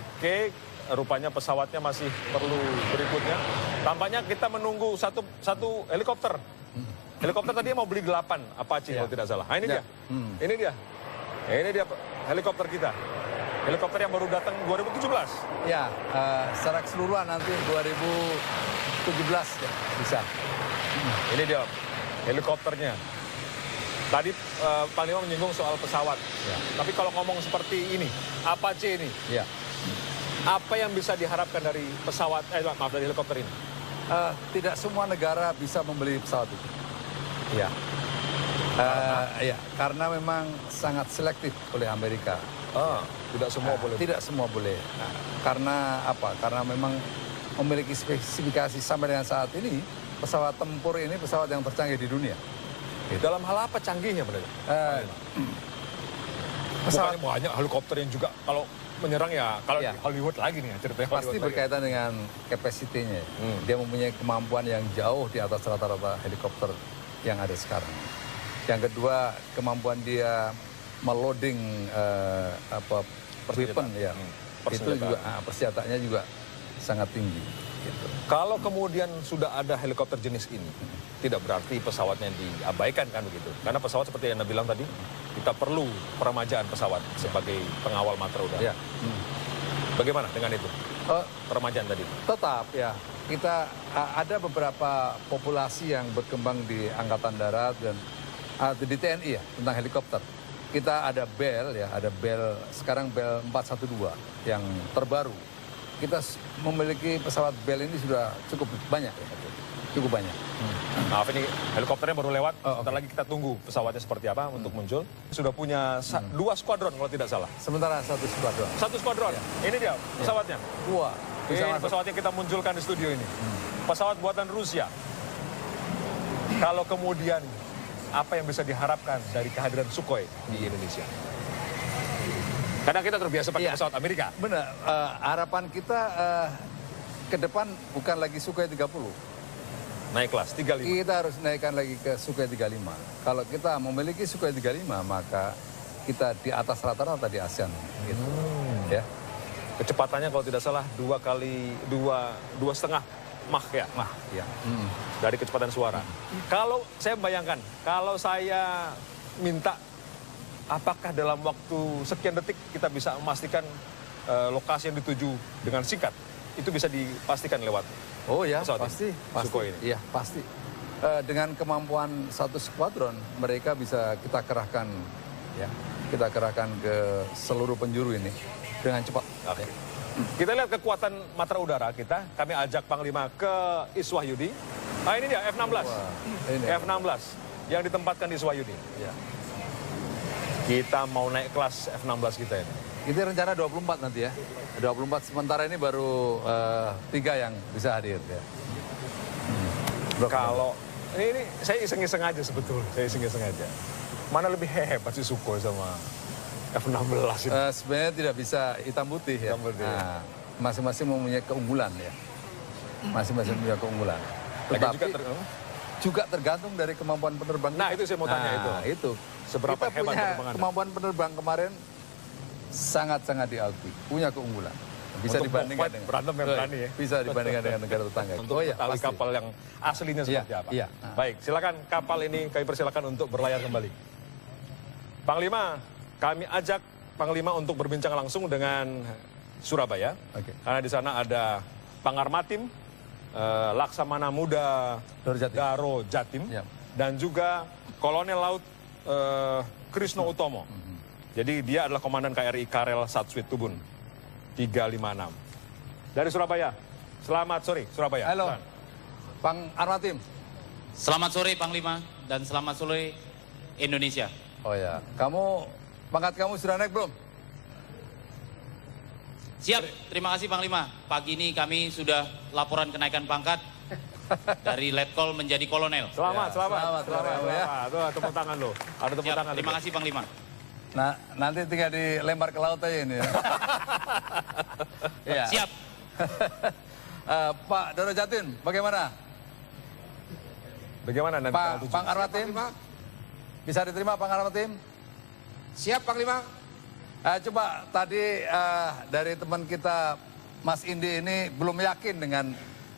Oke, rupanya pesawatnya masih perlu berikutnya. Tampaknya kita menunggu satu helikopter. Helikopter tadi mau beli 8 Apache kalau tidak salah. Nah, ini dia. Ini dia. Ini dia helikopter kita. Helikopter yang baru datang 2017. Ya, secara keseluruhan nanti 2017 ya, bisa. Ini dia helikopternya. Tadi Panglima menyinggung soal pesawat. Ya. Tapi kalau ngomong seperti ini, Apache ini, Ya. apa yang bisa diharapkan dari pesawat, maaf, dari helikopter ini? Tidak semua negara bisa membeli pesawat itu. Ya. Ya, karena memang sangat selektif oleh Amerika. Tidak semua boleh. Tidak semua boleh. Karena apa? Karena memang memiliki spesifikasi sampai dengan saat ini, pesawat tempur ini pesawat yang tercanggih di dunia. Dalam hal apa canggihnya benar? Pesawat Bukannya banyak helikopter yang juga kalau menyerang ya, kalau Ya. di Hollywood lagi nih ceritanya. pasti Hollywood berkaitan dengan capacity-nya. Dia mempunyai kemampuan yang jauh di atas rata-rata helikopter yang ada sekarang. Yang kedua, kemampuan dia meloading weapon ya. Itu juga persenjataannya juga sangat tinggi. Gitu. Kalau kemudian sudah ada helikopter jenis ini, tidak berarti pesawatnya diabaikan kan begitu. Karena pesawat seperti yang Anda bilang tadi, kita perlu peremajaan pesawat sebagai pengawal matra udara. Ya. Bagaimana dengan itu? Peremajaan tadi. Tetap ya, kita ada beberapa populasi yang berkembang di Angkatan Darat dan di TNI ya, tentang helikopter. Kita ada Bell ya, ada Bell, sekarang Bell 412 yang terbaru. Kita memiliki pesawat Bell ini sudah cukup banyak ya, cukup banyak. Maaf, ini helikopternya baru lewat, sebentar lagi kita tunggu pesawatnya seperti apa untuk muncul. Sudah punya 2 skuadron kalau tidak salah. Sementara 1 skuadron. 1 skuadron, ini dia pesawatnya. Wah, bisa Ini masuk. pesawatnya kita munculkan di studio ini. Pesawat buatan Rusia. Kalau kemudian apa yang bisa diharapkan dari kehadiran Sukhoi di Indonesia? Karena kita terbiasa pakai pesawat Amerika. Benar, harapan kita ke depan bukan lagi Sukhoi 30. Naik kelas, 35. Kita harus naikkan lagi ke Sukhoi 35. Kalau kita memiliki Sukhoi 35, maka kita di atas rata-rata di ASEAN. Gitu. Ya. Kecepatannya kalau tidak salah 2,5 Mach ya. Mach, ya. Dari kecepatan suara. Kalau saya bayangkan, kalau saya minta apakah dalam waktu sekian detik kita bisa memastikan lokasi yang dituju dengan singkat, itu bisa dipastikan lewat Oh ya, pesawat pasti. Sukhoi ini. Iya, pasti. Dengan kemampuan 1 skuadron, mereka bisa kita kerahkan, ya, kita kerahkan ke seluruh penjuru ini dengan cepat. Oke. Kita lihat kekuatan matra udara kita. Kami ajak Panglima ke Iswahyudi. Nah, ini dia F-16. Ini. F-16 yang ditempatkan di Iswahyudi. Ya. Kita mau naik kelas F-16 kita ini. Itu rencana 24 nanti ya. 24 sementara ini baru 3 yang bisa hadir ya. Kalau ini saya iseng-iseng aja sebetulnya. Saya iseng-iseng aja. Mana lebih hebat sih Sukhoi sama F-16 ini? Sebenarnya tidak bisa hitam putih ya. Hitam putih, Nah, masing-masing mempunyai keunggulan ya. Masing-masing punya keunggulan. Lagi Tetapi juga juga tergantung dari kemampuan penerbang. Nah, itu saya mau tanya itu. Seberapa Kita hebat punya penerbang Anda? kemampuan penerbang kemarin sangat-sangat diakui. Punya keunggulan. Bisa Untuk dibandingkan dogfight, berantem yang berani ya. Bisa dibandingkan dengan negara tetangga. Untuk tali pasti. kapal yang aslinya seperti apa. Iya. Baik, silakan kapal ini kami persilakan untuk berlayar kembali. Panglima, kami ajak Panglima untuk berbincang langsung dengan Surabaya. Oke. Karena di sana ada Pangarmatim, Laksamana Muda Daro Jatim, Ya. dan juga Kolonel Laut Krisno Utomo. Jadi dia adalah Komandan KRI Karel Satswit Tubun 356. Dari Surabaya. Selamat sore Surabaya. Halo. Silakan. Pang Armatim. Selamat sore Panglima dan selamat sore Indonesia. Oh ya, pangkat kamu sudah naik belum? Siap, terima kasih Panglima. Pagi ini kami sudah laporan kenaikan pangkat dari Letkol menjadi Kolonel. Selamat. Selamat ya. Tuh, tepuk tangan lo. Ada tepuk Siap, tangan. terima kasih Panglima. Nah, nanti tinggal dilempar ke laut aja ini ya. Ya. Siap. Pak Doro Jatin, bagaimana? Bagaimana nanti? tanggal 7? Pang Armatim? Bisa diterima Pang Armatim? Siap, Panglima. Coba tadi dari teman kita Mas Indi ini belum yakin dengan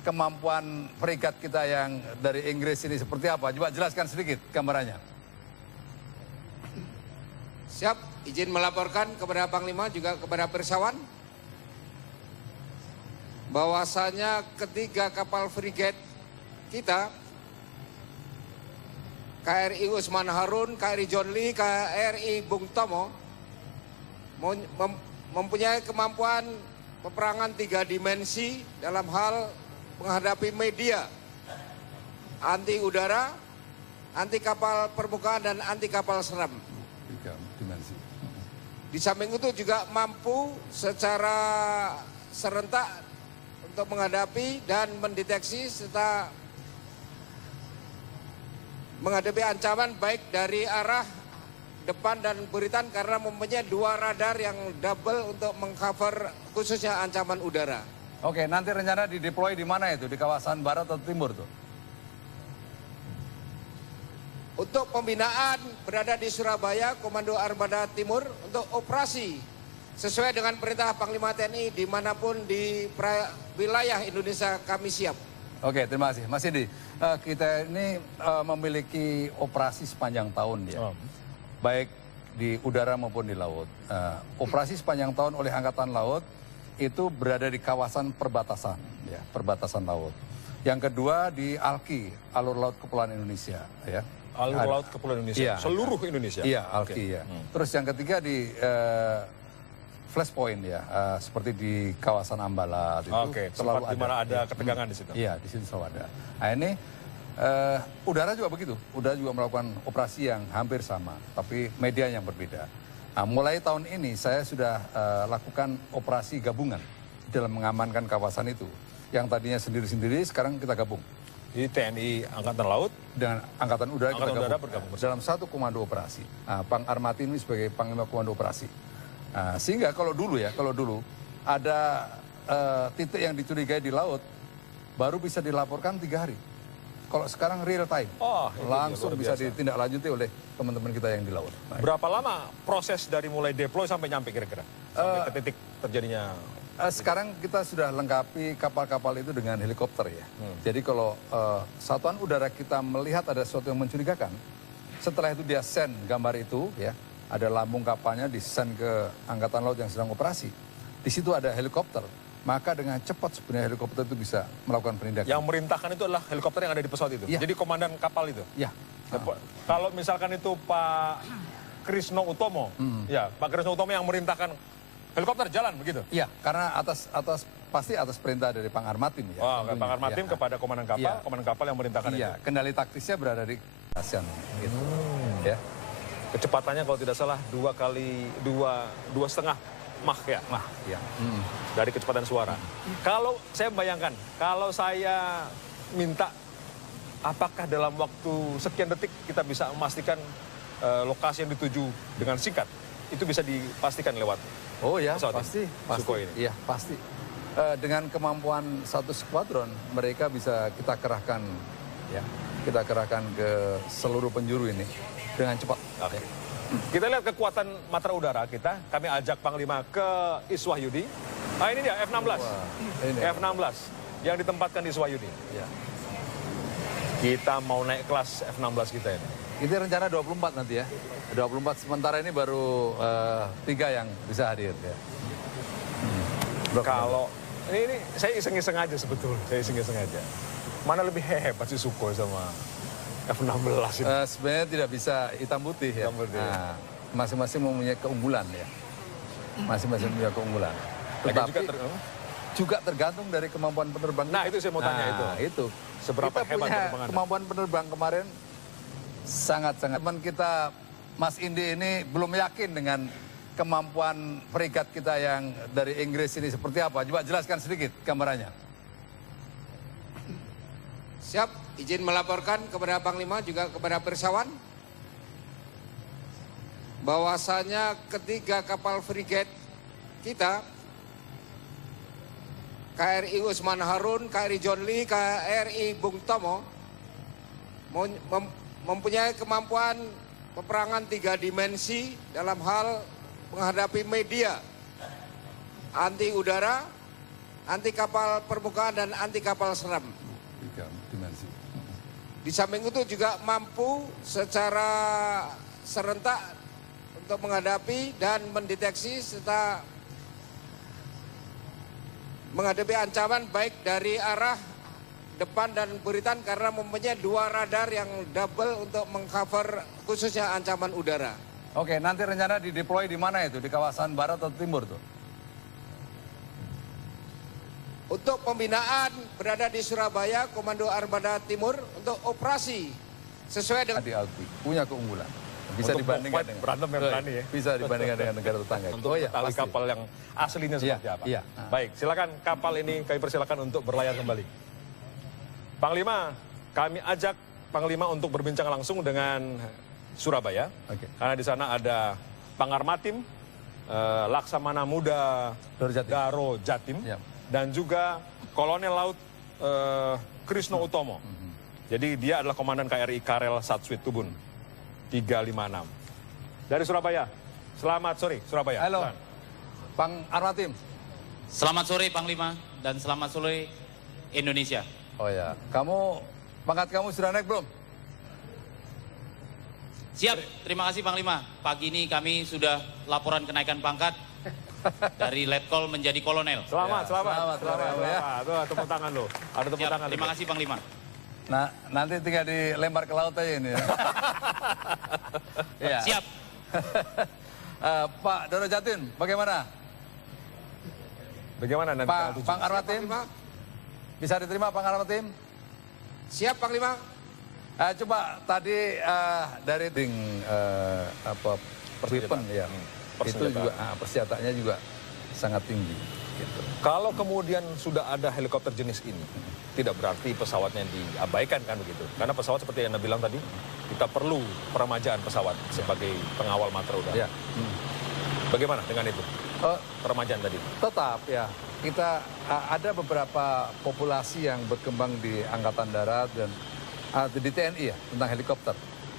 kemampuan fregat kita yang dari Inggris ini seperti apa. Coba jelaskan sedikit gambarannya. Siap, izin melaporkan kepada Panglima juga kepada Persawan bahwasanya ketiga kapal frigate kita, KRI Usman Harun, KRI John Lee, KRI Bung Tomo, mempunyai kemampuan peperangan 3 dimensi dalam hal menghadapi media anti udara, anti kapal permukaan, dan anti kapal selam. 3 dimensi. Di samping itu juga mampu secara serentak untuk menghadapi dan mendeteksi serta menghadapi ancaman baik dari arah depan dan buritan karena mempunyai 2 radar yang double untuk mengcover khususnya ancaman udara. Oke, nanti rencana dideploy di mana itu? Di kawasan barat atau timur tuh? Untuk pembinaan berada di Surabaya, Komando Armada Timur untuk operasi sesuai dengan perintah Panglima TNI dimanapun di wilayah Indonesia kami siap. Oke, terima kasih. Mas Indi, kita ini memiliki operasi sepanjang tahun ya. Baik di udara maupun di laut. Operasi sepanjang tahun oleh Angkatan Laut itu berada di kawasan perbatasan, ya, perbatasan laut. Yang kedua di ALKI, Alur Laut Kepulauan Indonesia, ya. Alur Laut Kepulauan Indonesia, Iya, seluruh Indonesia. Iya, ALKI ya. Terus yang ketiga di flashpoint ya, seperti di kawasan Ambalat itu Oke, tempat di mana ada ketegangan di situ. Iya, di situ selalu ada. Nah ini udara juga begitu, udara juga melakukan operasi yang hampir sama, tapi media yang berbeda. Nah, mulai tahun ini saya sudah lakukan operasi gabungan dalam mengamankan kawasan itu. Yang tadinya sendiri-sendiri, sekarang kita gabung. Di TNI Angkatan Laut Dengan Angkatan Udara Angkatan kita Udara gabung bergabung bersama. dalam satu komando operasi. Nah, Pang Armati ini sebagai Panglima Komando Operasi. Nah, sehingga kalau dulu ada titik yang dicurigai di laut, baru bisa dilaporkan 3 hari. Kalau sekarang real time, Oh, itu dia, langsung luar bisa biasa. ditindaklanjuti oleh teman-teman kita yang di laut. Nah, Berapa lama proses dari mulai deploy sampai nyampe kira-kira? Sampai ke titik terjadinya. sekarang kita sudah lengkapi kapal-kapal itu dengan helikopter ya. Jadi kalau satuan udara kita melihat ada sesuatu yang mencurigakan, setelah itu dia send gambar itu ya, ada lambung kapalnya di send ke Angkatan Laut yang sedang operasi. Di situ ada helikopter, maka dengan cepat sebenarnya helikopter itu bisa melakukan penindakan. Yang merintahkan itu adalah helikopter yang ada di pesawat itu. Iya. Jadi komandan kapal itu. Ya, Kalau misalkan itu Pak Krisno Utomo, ya Pak Krisno Utomo yang merintahkan helikopter jalan begitu. iya, karena pasti atas perintah dari Pang Armatim ya. Wah, tentunya. Pak Armatim Ya. kepada komandan kapal, Iya. komandan kapal yang merintahkan Iya, itu. kendali taktisnya berada di ASEAN gitu. Ya. Kecepatannya kalau tidak salah 2,5 Mach ya. Nah, ya. Dari kecepatan suara. Kalau saya bayangkan, kalau saya minta apakah dalam waktu sekian detik kita bisa memastikan lokasi yang dituju dengan singkat, itu bisa dipastikan lewat. Oh ya, pesawat pasti. Sukhoi ini. Iya, pasti. Dengan kemampuan satu skuadron, mereka bisa kita kerahkan, ya, kita kerahkan ke seluruh penjuru ini dengan cepat. Oke. Kita lihat kekuatan matra udara kita. Kami ajak Panglima ke Iswahyudi. Nah ini dia F-16. Wah, ini. F-16 yang ditempatkan di Iswahyudi. Ya. Kita mau naik kelas F-16 kita ini. Ini rencana 24 nanti ya. 24 sementara ini baru 3 yang bisa hadir ya. Kalau ini saya iseng-iseng aja sebetulnya, saya iseng-iseng aja. Mana lebih hebat sih Sukhoi sama F-16 ini? Sebenarnya tidak bisa hitam putih ya. Hitam putih. Nah, masing-masing mempunyai keunggulan ya. Masing-masing punya keunggulan. Lagi Tetapi juga tergantung dari kemampuan penerbang. Nah itu saya mau tanya itu. Seberapa Kita hebat punya penerbangan? kemampuan penerbang kemarin sangat-sangat. Teman kita Mas Indi ini belum yakin dengan kemampuan fregat kita yang dari Inggris ini seperti apa. Coba jelaskan sedikit gambarannya. Siap, izin melaporkan kepada Panglima juga kepada Persawan bahwasanya ketiga kapal frigate kita, KRI Usman Harun, KRI John Lee, KRI Bung Tomo, mempunyai kemampuan peperangan 3 dimensi dalam hal menghadapi media anti udara, anti kapal permukaan, dan anti kapal selam. 3 dimensi. Di samping itu juga mampu secara serentak untuk menghadapi dan mendeteksi serta menghadapi ancaman baik dari arah depan dan buritan karena mempunyai 2 radar yang double untuk mengcover khususnya ancaman udara. Oke, nanti rencana dideploy di mana itu? Di kawasan barat atau timur tuh? Untuk pembinaan berada di Surabaya, Komando Armada Timur untuk operasi sesuai dengan Adi-Alti punya keunggulan. Bisa Untuk dibandingkan fight berantem yang berani ya. Bisa dibandingkan dengan negara tetangga. Untuk mengetahui kapal yang aslinya seperti apa. iya. Baik, silakan kapal ini kami persilakan untuk berlayar kembali. Panglima, kami ajak Panglima untuk berbincang langsung dengan Surabaya. Oke. Karena di sana ada Pangarmatim, Laksamana Muda Daro Jatim. Ya. dan juga Kolonel Laut Krisno Utomo. Jadi dia adalah Komandan KRI Karel Satsuit Tubun 356. Dari Surabaya. Selamat sore Surabaya. Halo. Silakan. Pang Armatim. Selamat sore Panglima dan selamat sore Indonesia. Oh ya, pangkat kamu sudah naik belum? Siap, terima kasih Panglima. Pagi ini kami sudah laporan kenaikan pangkat dari Letkol menjadi Kolonel. Selamat. ya. Tuh, tepuk tangan lo. Ada tepuk Siap, tangan. terima kasih Panglima. Nah, nanti tinggal dilempar ke laut aja ini ya. Iya. Siap. Pak Doro Jatim, bagaimana? Bagaimana nanti? Pang Armatim, Panglima. bisa diterima Pang Armatim? Siap Panglima. Coba tadi dari weapon ya, itu juga persenjataannya juga sangat tinggi. Gitu. Kalau kemudian sudah ada helikopter jenis ini, tidak berarti pesawatnya diabaikan kan begitu. Karena pesawat seperti yang Anda bilang tadi, kita perlu peremajaan pesawat sebagai pengawal matra udara. Ya. Bagaimana dengan itu? Peremajaan tadi. Tetap ya, kita ada beberapa populasi yang berkembang di Angkatan Darat dan di TNI ya, tentang helikopter.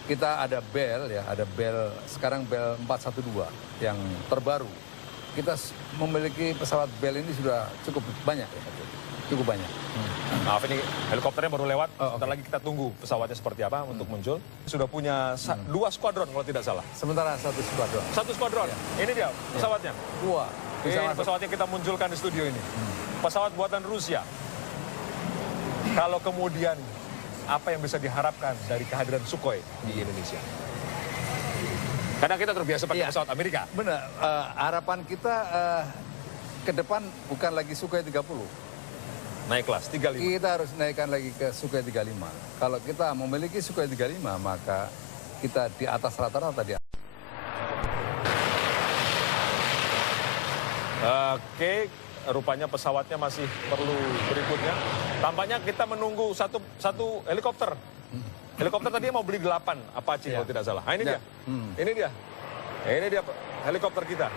Kita ada Bell ya, ada Bell, sekarang Bell 412 yang terbaru. Kita memiliki pesawat Bell ini sudah cukup banyak ya, cukup banyak. Maaf ini helikopternya baru lewat, Oh, sebentar lagi kita tunggu pesawatnya seperti apa untuk muncul. Sudah punya 2 skuadron kalau tidak salah. Sementara 1 skuadron. 1 skuadron, ini dia pesawatnya. Wah, bisa Ini masuk. pesawatnya kita munculkan di studio ini. Pesawat buatan Rusia. Kalau kemudian apa yang bisa diharapkan dari kehadiran Sukhoi di Indonesia? Karena kita terbiasa pakai pesawat Amerika. Benar, harapan kita ke depan bukan lagi Sukhoi 30. Naik kelas 35. Kita harus naikkan lagi ke Sukhoi 35. Kalau kita memiliki Sukhoi 35, maka kita di atas rata-rata di atas. Oke, rupanya pesawatnya masih perlu berikutnya. Tampaknya kita menunggu satu helikopter. Helikopter tadi mau beli 8 Apache kalau tidak salah. Nah, ini dia. Ini dia. Ini dia helikopter kita.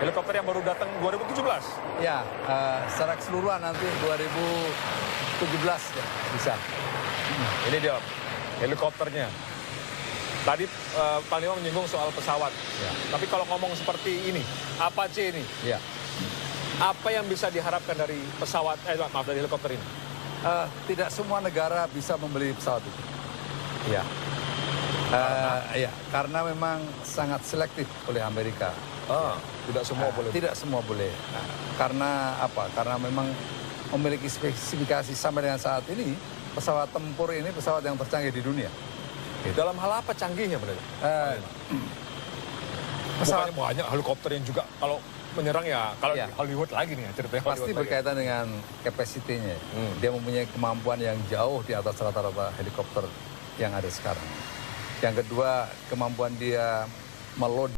Helikopter yang baru datang 2017. Ya, secara keseluruhan nanti 2017 ya, bisa. Ini dia helikopternya. Tadi Panglima menyinggung soal pesawat. Ya. Tapi kalau ngomong seperti ini, Apache ini, Ya. apa yang bisa diharapkan dari pesawat, dari helikopter ini? Tidak semua negara bisa membeli pesawat itu. Ya. Ya, karena memang sangat selektif oleh Amerika. Tidak semua boleh. Tidak semua boleh. Karena apa? Karena memang memiliki spesifikasi sampai dengan saat ini, pesawat tempur ini pesawat yang tercanggih di dunia. Dalam hal apa canggihnya benar? Pesawat Bukannya banyak helikopter yang juga kalau menyerang ya, kalau Ya. di Hollywood lagi nih ceritanya pasti Hollywood lagi. berkaitan dengan capacity-nya. Dia mempunyai kemampuan yang jauh di atas rata-rata helikopter yang ada sekarang. Yang kedua, kemampuan dia melod